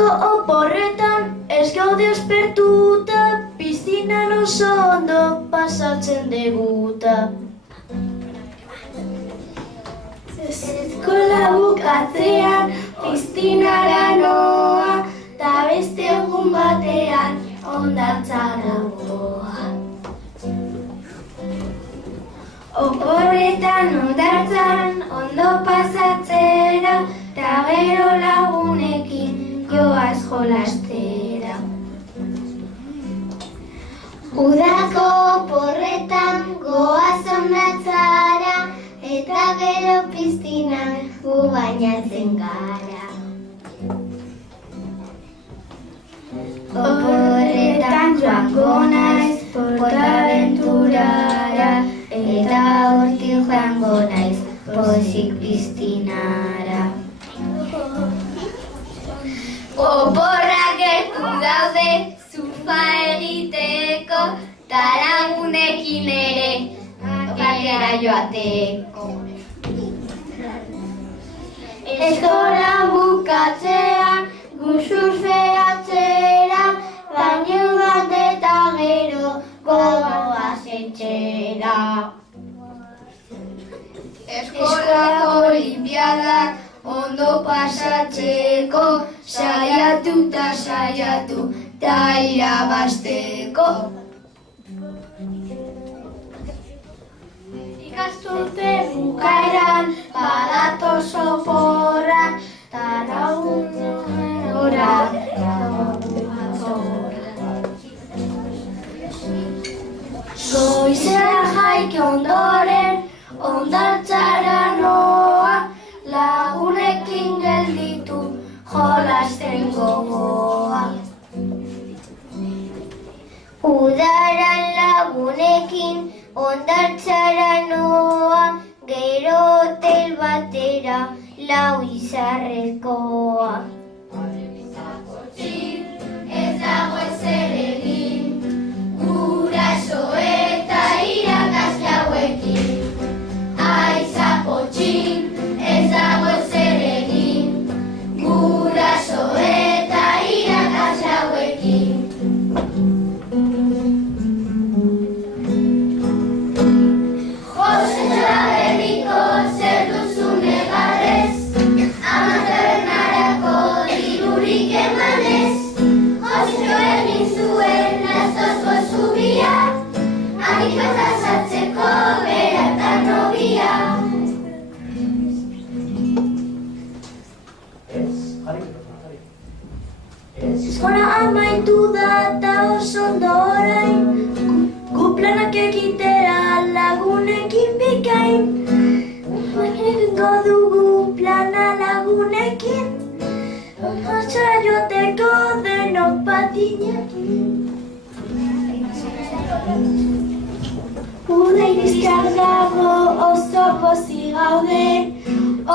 Oporretan ez gaude aspertuta, piztinan oso ondo pasatzen deguta. Eskola bukatzean piztinara noa, ta beste egun batean hondartzara goa. Oporretan hondartzan ondo pasatzera, ta gero lagunekin joaz jolastera. Udako oporretan goaz hondartzara, eta gero piztinan gu bainatzen gara. Oporretan joango naiz portaventurara, eta hortik joango naiz pozik piztinara. Oporrak gertu daude surfa egiteko, ta lagunekin ere batera joateko. Eskola bukatzean gu surfeatzera, baino bat eta gero gogoaz etxera. Eskolako olimpiadak ondo pasatzeko, saiatu ta irabazteko. Ikasturte bukaeran badatoz oporra, ta lagunen gora goizean jaiki ondoren, hondartzara noa, lagunekin gelditu jolasten gogoa. Udaran lagunekin hondartzara noa, gero hotel batera lau izarrekoa. Ez dago ezer egin, guraso eta irakasle hauekin. Aiza potxin, ez dago ezer egin, guraso eta irakasle hauekin. Jose Txaberriko zer duzu negarrez, ama tabernarako dirurik emanez. Jose egin zuen Lastozko zubia, hanik pasatzeko bera eta nobia. Eskola amaitu da ta oso ondo orain, gu planak egitera lagunekin bikain. Egingo dugu plana lagunekin, martxara joateko denok patinekin. Uda irizkar dago oso pozik gaude,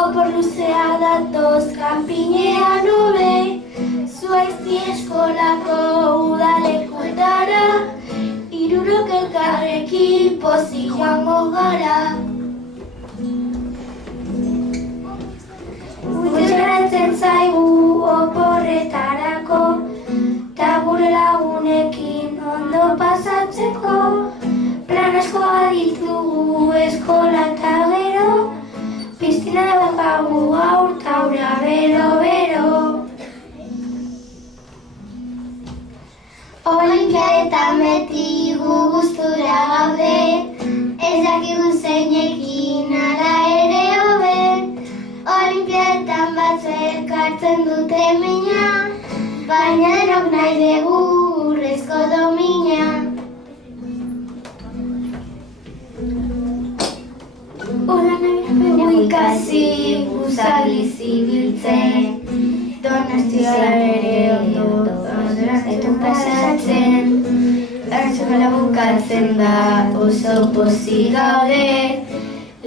opor luzea datoz kanpinean hobe. Zuaizti eskolako udalekutara, hirurok elkarrekin pozik joango gara. Gutxeratzen zaigu oporretarako, ta gure lagunekin ondo pasatzeko. Plan asko aditugu eskola eta gero, piztina daukagu gaur taura bero-bero. Olimpiadetan beti gu gustura gaude, ez dakigu zeinekin ala ere hobe. Olimpiadetan batzuek hartzen dute mina, baina denok nahi dugu urrezko domina. Ikasi guzali zibiltzen, Donostia ere ondo, ez du pasatzen. eskola bukatzen da, oso pozik gaude,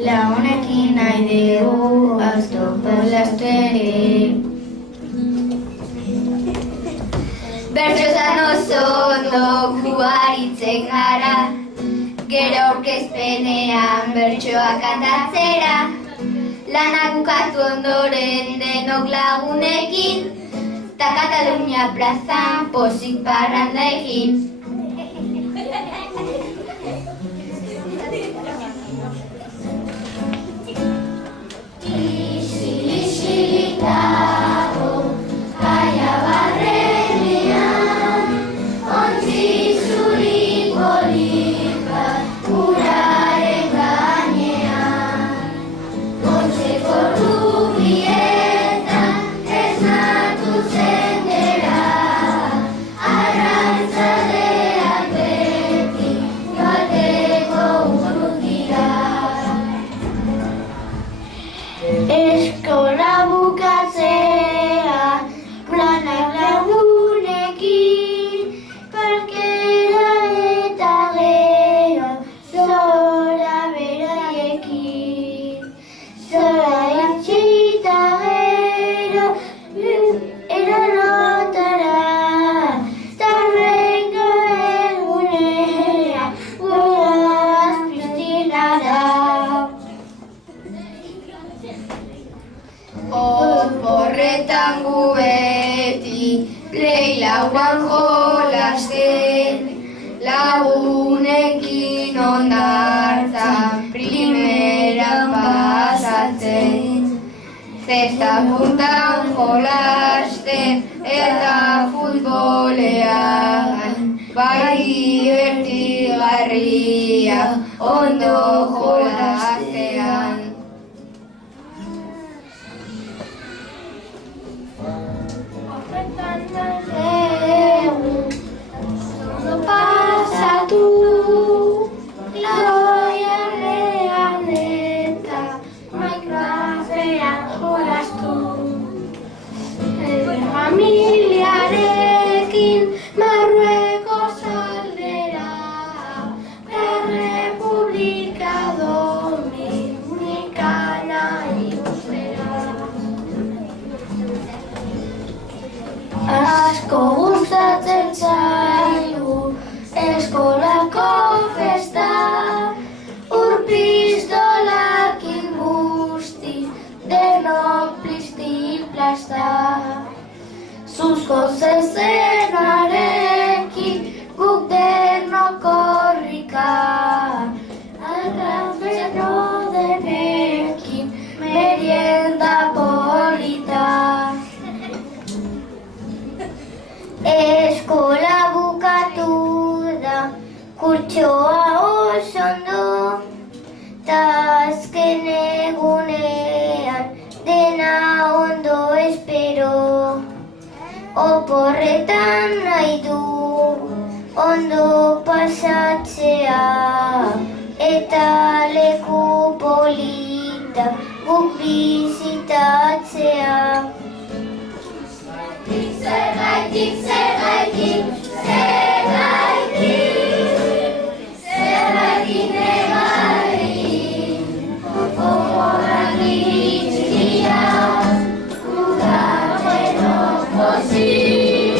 lagunekin nahi dugu asto jolastu ere. Bertsotan oso ondo gu aritzen gara, gero aurkezpenean bertsoa kantatzera, lanak bukatu ondoren denok lagunekin, ta Katalunia plazan pozik parranda egin. Isilik dago kaia barrenean, ontzi zuri polit bat uraren gainean. Gotzeko rubietan esnatu zen gera, arrantzaleak beti joateko urrutira. Eskola bukatzea, planak lagunekin, parkera eta gero, zora beraiekin. Zora itxita gero, eranotara, tarrengo egunera, guaz piztinara. Oporretan gu beti leilauan jolasten, lagunekin hondartzan primeran pasatzen. Zesta puntan jolasten eta futbolean, bai divertigarria ondo jolastean. Ondo pasatu, loiarrean eta Minecraftean jolastu. Familiarekin Marruekos aldera, la República Dominicana ikustera. Asko gustatzen zaigu eskolako festa, urpistolakin guzti, denok plisti-plasta. Zuzko zezenarekin guk denok korrika, arrantzeko denekin merienda polita. Eskola bukatu da, kurtsoa oso ondo, ta azken egunean dena ondo espero. Oporretan nahi du ondo pasatzea, eta leku polita guk bizitatzea. Zergaitik, zergaitik, zergaitik, zergaitik negarik, oporrak iritzia, udatzeko pozik.